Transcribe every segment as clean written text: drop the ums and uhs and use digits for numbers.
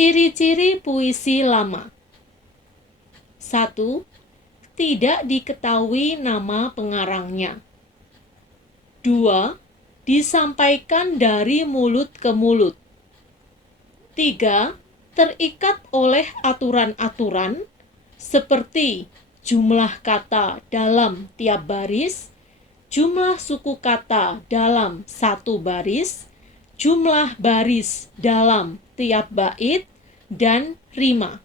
Ciri-ciri puisi lama. 1. Tidak diketahui nama pengarangnya. 2. Disampaikan dari mulut ke mulut. 3. Terikat oleh aturan-aturan seperti jumlah kata dalam tiap baris, jumlah suku kata dalam satu baris, jumlah baris dalam tiap bait, dan rima.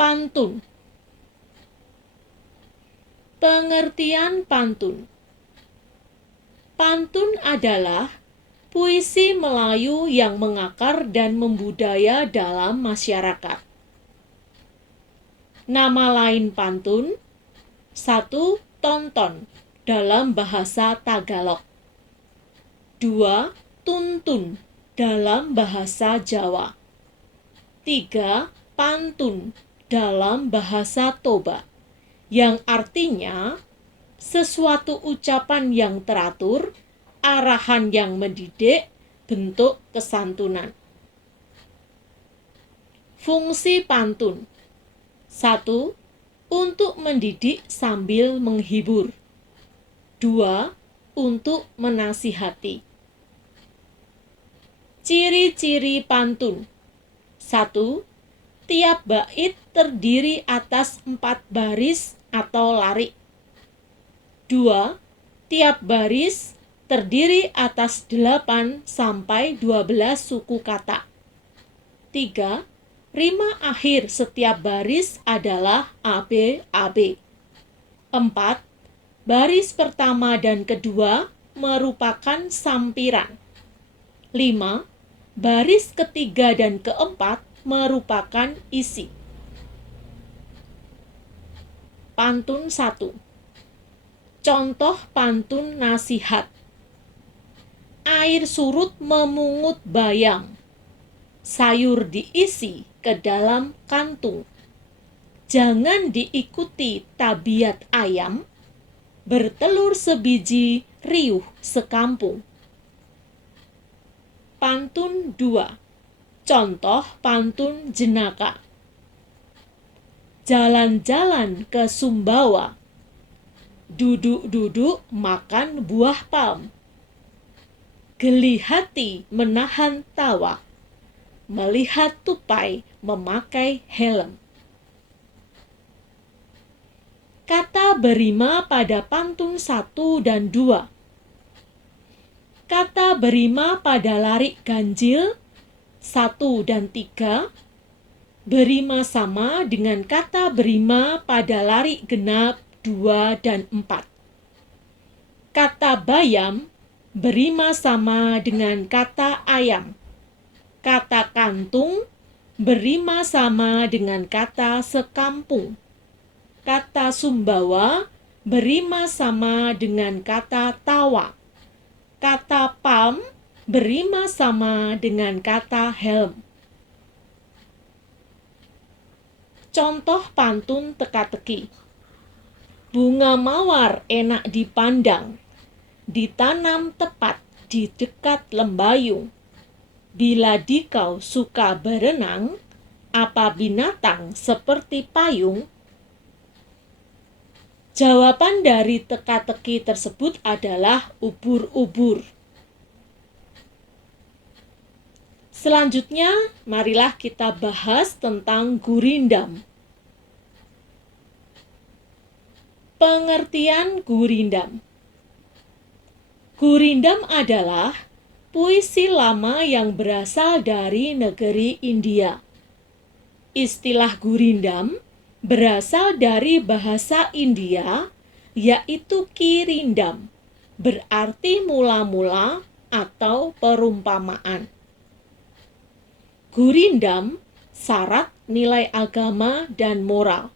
Pantun. Pengertian pantun. Pantun adalah puisi Melayu yang mengakar dan membudaya dalam masyarakat. Nama lain pantun: 1. Tonton dalam bahasa Tagalog. 2. Tuntun dalam bahasa Jawa. 3. Pantun dalam bahasa Toba, yang artinya sesuatu ucapan yang teratur, arahan yang mendidik, bentuk kesantunan. Fungsi pantun: 1. Untuk mendidik sambil menghibur. 2. Untuk menasihati. Ciri-ciri pantun: 1. Tiap bait terdiri atas 4 baris atau larik. 2. Tiap baris terdiri atas 8 sampai 12 suku kata. 3. Rima akhir setiap baris adalah AB-AB. 4. Baris pertama dan kedua merupakan sampiran. 5. Baris ketiga dan keempat merupakan isi. Pantun 1. Contoh pantun nasihat. Air surut memungut bayam, sayur diisi ke dalam kantung. Jangan diikuti tabiat ayam, bertelur sebiji, riuh sekampung. Pantun 2. Contoh pantun jenaka. Jalan-jalan ke Sumbawa, duduk-duduk makan buah palm. Geli hati menahan tawa, melihat tupai memakai helm. Kata berima pada pantun 1 dan 2. Kata berima pada larik ganjil 1 dan 3 berima sama dengan kata berima pada larik genap 2 dan 4. Kata bayam berima sama dengan kata ayam. Kata kantung berima sama dengan kata sekampung. Kata Sumbawa berima sama dengan kata tawa. Kata palm berima sama dengan kata helm. Contoh pantun teka-teki. Bunga mawar enak dipandang, ditanam tepat di dekat lembayung. Bila dikau suka berenang, apa binatang seperti payung? Jawaban dari teka-teki tersebut adalah ubur-ubur. Selanjutnya, marilah kita bahas tentang gurindam. Pengertian gurindam. Gurindam adalah puisi lama yang berasal dari negeri India. Istilah gurindam berasal dari bahasa India, yaitu kirindam, berarti mula-mula atau perumpamaan. Gurindam syarat nilai agama dan moral.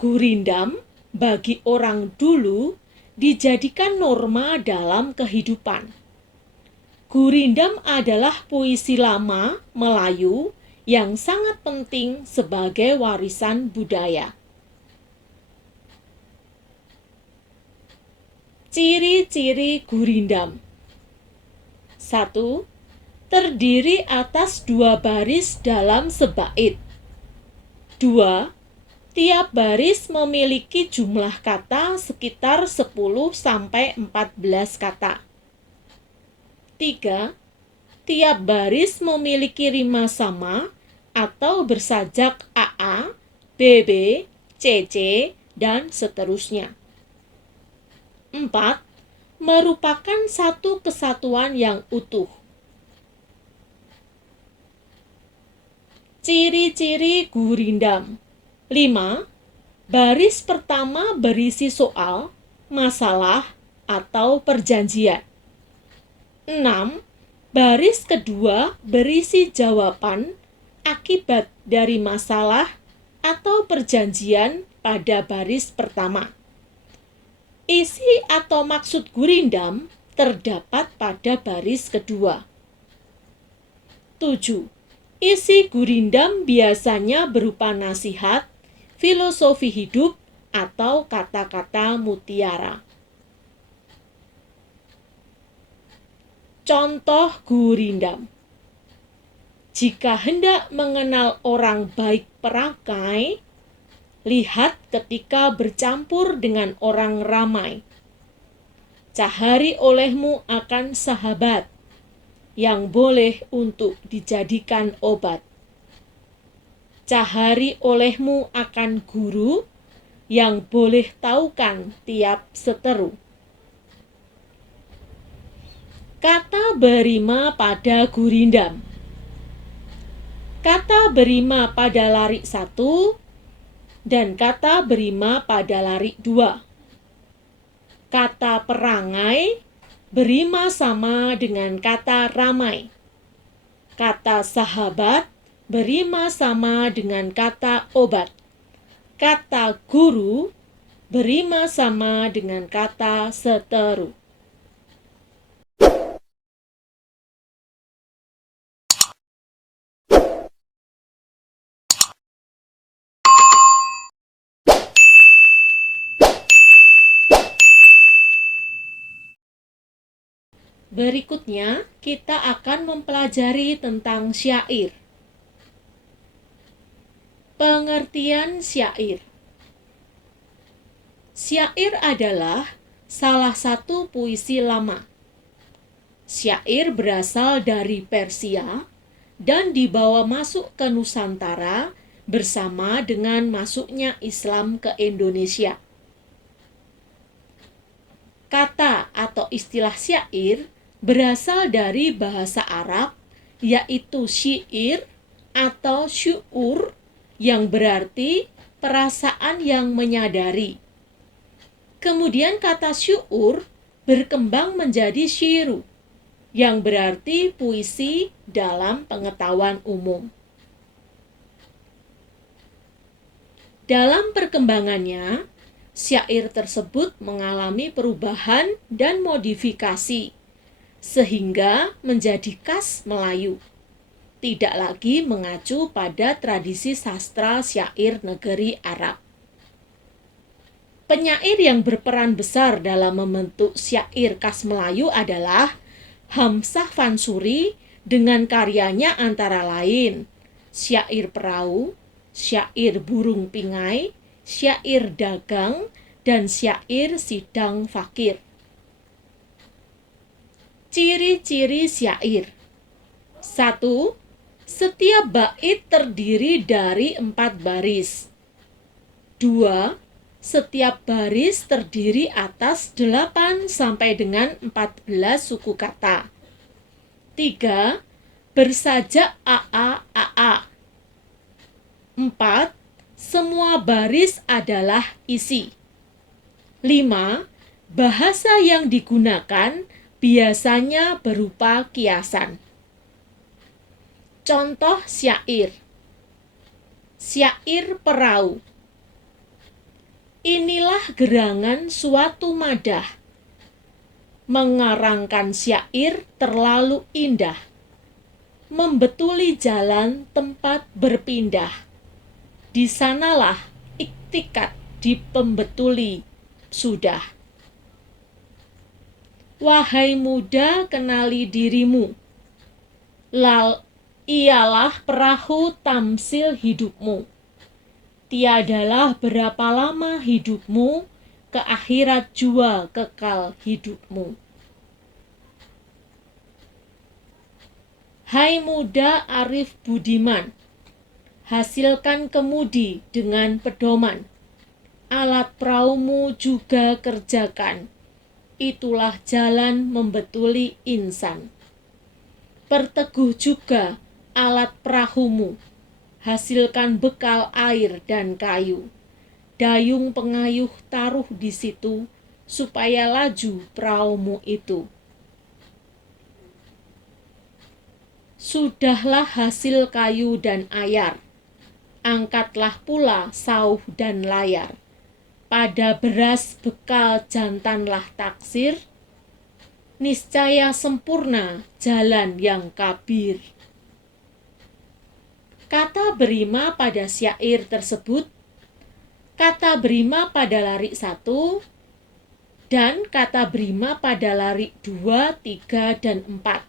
Gurindam bagi orang dulu dijadikan norma dalam kehidupan. Gurindam adalah puisi lama Melayu yang sangat penting sebagai warisan budaya. Ciri-ciri gurindam. 1. Terdiri atas 2 baris dalam sebait. 2. Tiap baris memiliki jumlah kata sekitar 10-14 kata. 3. Tiap baris memiliki rima sama atau bersajak AA, BB, CC, dan seterusnya. 4. Merupakan satu kesatuan yang utuh. Ciri-ciri gurindam. 5. Baris pertama berisi soal, masalah, atau perjanjian. 6. Baris kedua berisi jawaban akibat dari masalah atau perjanjian pada baris pertama. Isi atau maksud gurindam terdapat pada baris kedua. 7. Isi gurindam biasanya berupa nasihat, filosofi hidup, atau kata-kata mutiara. Contoh gurindam. Jika hendak mengenal orang baik perakai, lihat ketika bercampur dengan orang ramai. Cahari olehmu akan sahabat yang boleh untuk dijadikan obat. Cahari olehmu akan guru yang boleh taukan tiap seteru. Kata berima pada gurindam. Kata berima pada larik 1 dan kata berima pada larik 2. Kata perangai berima sama dengan kata ramai. Kata sahabat berima sama dengan kata obat. Kata guru berima sama dengan kata seteru. Berikutnya, kita akan mempelajari tentang syair. Pengertian syair. Syair adalah salah satu puisi lama. Syair berasal dari Persia dan dibawa masuk ke Nusantara bersama dengan masuknya Islam ke Indonesia. Kata atau istilah syair berasal dari bahasa Arab, yaitu syair atau syu'ur, yang berarti perasaan yang menyadari. Kemudian kata syu'ur berkembang menjadi syiru, yang berarti puisi dalam pengetahuan umum. Dalam perkembangannya, syair tersebut mengalami perubahan dan modifikasi, sehingga menjadi khas Melayu. Tidak lagi mengacu pada tradisi sastra syair negeri Arab. Penyair yang berperan besar dalam membentuk syair khas Melayu adalah Hamzah Fansuri dengan karyanya antara lain Syair Perahu, Syair Burung Pingai, Syair Dagang, dan Syair Sidang Fakir. Ciri-ciri syair. 1. Setiap bait terdiri dari 4 baris. 2. Setiap baris terdiri atas 8 sampai dengan 14 suku kata. 3. Bersajak AA. 4. Semua baris adalah isi. 5. Bahasa yang digunakan biasanya berupa kiasan. Contoh syair. Syair Perahu. Inilah gerangan suatu madah. Mengarangkan syair terlalu indah. Membetuli jalan tempat berpindah. Di sanalah iktikat dipembetuli sudah. Wahai muda, kenali dirimu. Ialah perahu tamsil hidupmu. Tiadalah berapa lama hidupmu, ke akhirat jua kekal hidupmu. Hai muda arif budiman, hasilkan kemudi dengan pedoman. Alat perahumu juga kerjakan, itulah jalan membetuli insan. Perteguh juga alat perahumu, hasilkan bekal air dan kayu. Dayung pengayuh taruh di situ, supaya laju perahumu itu. Sudahlah hasil kayu dan ayar, angkatlah pula sauh dan layar. Pada beras bekal jantanlah taksir, niscaya sempurna jalan yang kabir. Kata berima pada syair tersebut, kata berima pada larik 1, dan kata berima pada larik 2, 3, dan 4.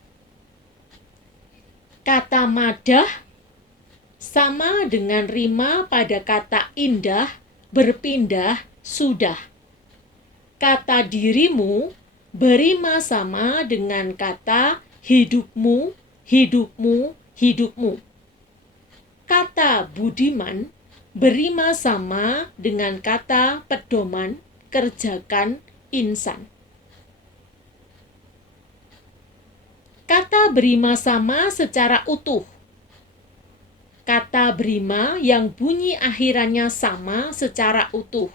Kata madah sama dengan rima pada kata indah, berpindah, sudah. Kata dirimu berima sama dengan kata hidupmu, hidupmu, hidupmu. Kata budiman berima sama dengan kata pedoman, kerjakan, insan. Kata berima sama secara utuh. Kata berima yang bunyi akhirannya sama secara utuh.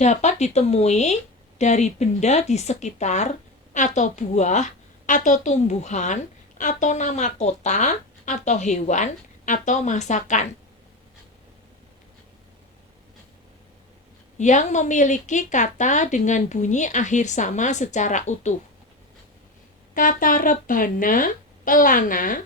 Dapat ditemui dari benda di sekitar, atau buah, atau tumbuhan, atau nama kota, atau hewan, atau masakan. Yang memiliki kata dengan bunyi akhir sama secara utuh. Kata rebana, pelana,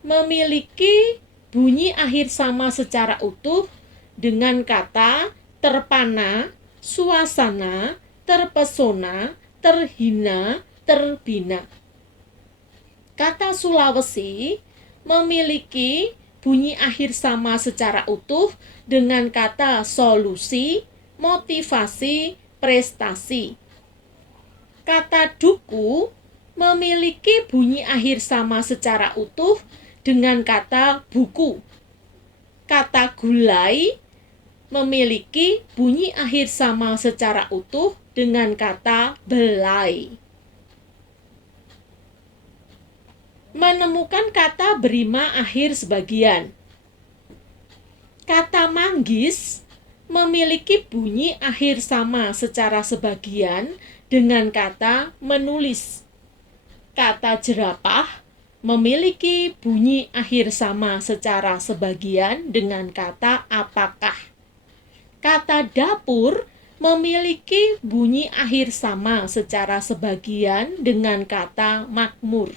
memiliki bunyi akhir sama secara utuh dengan kata terpana, suasana, terpesona, terhina, terbina. Kata Sulawesi memiliki bunyi akhir sama secara utuh dengan kata solusi, motivasi, prestasi. Kata duku memiliki bunyi akhir sama secara utuh dengan kata buku. Kata gulai memiliki bunyi akhir sama secara utuh dengan kata belai. Menemukan kata berima akhir sebagian. Kata manggis memiliki bunyi akhir sama secara sebagian dengan kata menulis. Kata jerapah memiliki bunyi akhir sama secara sebagian dengan kata apakah. Kata dapur memiliki bunyi akhir sama secara sebagian dengan kata makmur.